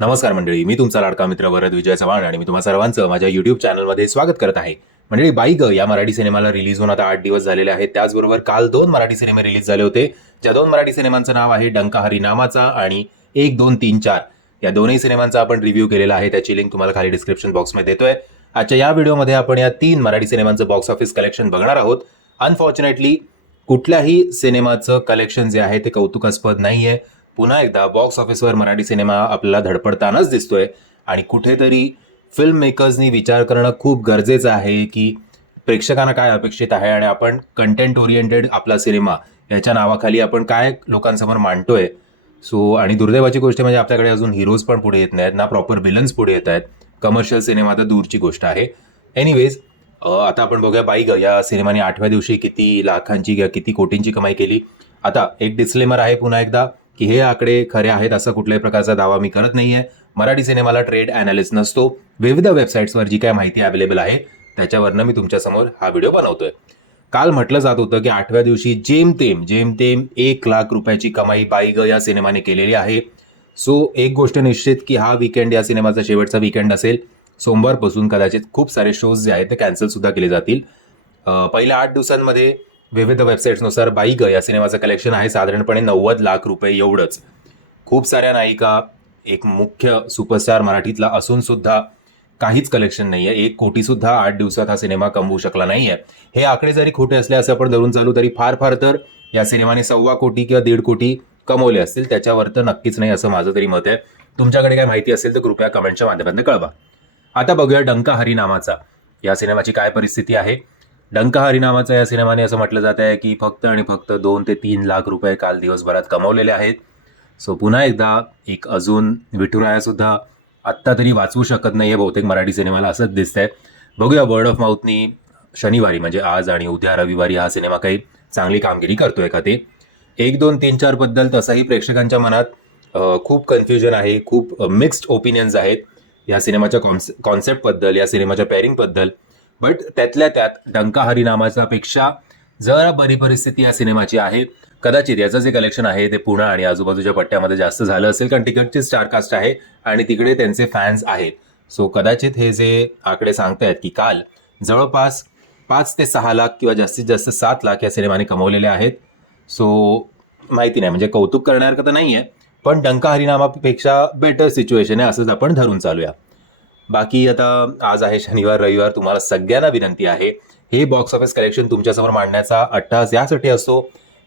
नमस्कार मंडळी मी तुमचा लाडका मित्र वरद विजय चव्हाण आणि मी तुम्हा सर्वांचं माझ्या युट्यूब चॅनलमध्ये स्वागत करत आहे. मंडळी बाई या मराठी सिनेमाला रिलीज होऊन आता आठ दिवस झालेले आहेत. त्याचबरोबर काल दोन मराठी सिनेमे रिलीज झाले होते. ज्या दोन मराठी सिनेमांचं नाव आहे डंका हरिनामाचा आणि एक दोन तीन चार. या दोन्ही सिनेमांचा आपण रिव्ह्यू केलेला आहे. त्याची लिंक तुम्हाला खाली डिस्क्रिप्शन बॉक्समध्ये देतोय. आजच्या या व्हिडिओमध्ये आपण या तीन मराठी सिनेमांचं बॉक्स ऑफिस कलेक्शन बघणार आहोत. अनफॉर्च्युनेटली कुठल्याही सिनेमाचं कलेक्शन जे आहे ते कौतुकास्पद नाही आहे पुन्हा एकदा बॉक्स ऑफिसवर मराठी सिनेमा आपल्याला धडपडतानाच दिसतोय. आणि कुठेतरी फिल्म मेकर्सनी विचार करणं खूप गरजेचं आहे की प्रेक्षकांना काय अपेक्षित आहे आणि आपण कंटेंट ओरिएंटेड आपला सिनेमा याच्या नावाखाली आपण काय लोकांसमोर मांडतोय. सो आणि दुर्दैवाची गोष्ट म्हणजे आपल्याकडे अजून हिरोज पण पुढे येत नाहीत ना प्रॉपर विलन्स पुढे येत आहेत. कमर्शियल सिनेमा तर दूरची गोष्ट आहे. एनिवेज आता आपण बघूया बाई या सिनेमाने आठव्या दिवशी किती लाखांची किंवा किती कोटींची कमाई केली. आता एक डिस्लेमर आहे पुन्हा एकदा. की हे आकडे खरे आहेत असा कुठल्याही प्रकारचा दावा मी करत नाहीये. मराठी सिनेमाला ट्रेड अनालिस्ट नसतो. विविध वेबसाईट्सवर जी काय माहिती अवेलेबल आहे त्याच्यावरनं मी तुमच्यासमोर हा व्हिडिओ बनवतोय. काल म्हटलं जात होतं की आठव्या दिवशी जेमतेम जेमतेम एक लाख रुपयाची कमाई बाई ग या सिनेमाने केलेली आहे. सो एक गोष्ट निश्चित की हा विकेंड या सिनेमाचा शेवटचा विकेंड असेल. सोमवारपासून कदाचित खूप सारे शोज जे आहेत ते कॅन्सल सुद्धा केले जातील. पहिल्या आठ दिवसांमध्ये विविध वेबसाईट्सनुसार बाईक या सिनेमाचं कलेक्शन आहे. साधारणपणे नव्वद लाख रुपये एवढंच. खूप साऱ्या नायिका एक मुख्य सुपरस्टार मराठीतला असून सुद्धा काहीच कलेक्शन नाही आहे एक कोटीसुद्धा आठ दिवसात हा सिनेमा कमवू शकला नाही आहे हे आकडे जरी खोटे असले असं आपण धरून चालू तरी फार फार तर या सिनेमाने सव्वा कोटी किंवा दीड कोटी कमवले असतील. त्याच्यावर तर नक्कीच नाही असं माझं तरी मत आहे. तुमच्याकडे काय माहिती असेल तर कृपया कमेंटच्या माध्यमातून कळवा. आता बघूया डंका हरी नामाचा या सिनेमाची काय परिस्थिती आहे? डंका हरी या सिनेमाने असं म्हटलं जात आहे की फक्त आणि फक्त दोन ते तीन लाख रुपये काल दिवसभरात कमवलेले आहेत. सो पुन्हा एकदा एक अजून विठुरायासुद्धा आत्ता तरी वाचवू शकत नाही आहे बहुतेक मराठी सिनेमाला असंच दिसतंय. बघूया वर्ड ऑफ माउथनी शनिवारी म्हणजे आज आणि उद्या रविवारी हा सिनेमा काही चांगली कामगिरी करतोय का ते? एक दोन तीन चारबद्दल तसंही प्रेक्षकांच्या मनात खूप कन्फ्युजन आहे खूप मिक्स्ड ओपिनियन्स आहेत. या सिनेमाच्या कॉन्से कॉन्सेप्टबद्दल या सिनेमाच्या पॅरिंगबद्दल बट त्यातल्या त्यात डंका नामाचा पेक्षा जरा बरी परिस्थिती या सिनेमाची आहे. कदाचित याचं जे कलेक्शन आहे ते पुणे आणि आजूबाजूच्या पट्ट्यामध्ये जास्त झालं असेल कारण तिकडची स्टारकास्ट आहे आणि तिकडे त्यांचे फॅन्स आहेत. सो कदाचित हे जे आकडे सांगतायत की काल जवळपास पाच ते सहा लाख किंवा जास्तीत जास्त सात लाख या सिनेमाने कमवलेले आहेत. सो माहिती नाही म्हणजे कौतुक करण्यासारखं तर नाही आहे पण डंका हरिनामापेक्षा बेटर सिच्युएशन आहे असंच आपण धरून चालूया. बाकी आता आज आहे शनिवार रविवार तुम्हाला सगळ्यांना विनंती आहे. हे बॉक्स ऑफिस कलेक्शन तुमच्यासमोर मांडण्याचा अट्टास यासाठी असतो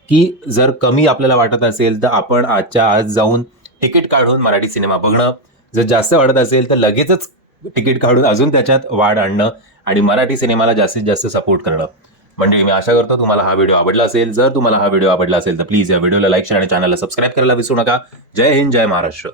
की जर कमी आपल्याला वाटत असेल तर आपण आजच्या आज जाऊन तिकीट काढून मराठी सिनेमा बघणं. जर जास्त वाटत असेल तर लगेचच तिकीट काढून अजून त्याच्यात वाढ आणणं आणि मराठी सिनेमाला जास्तीत जास्त सपोर्ट करणं. म्हणजे मी आशा करतो तुम्हाला हा व्हिडिओ आवडला असेल. जर तुम्हाला हा व्हिडिओ आवडला असेल तर प्लीज या व्हिडिओला लाईक शेअर आणि चॅनलला सबस्क्राईब करायला विसरू नका. जय हिंद जय महाराष्ट्र.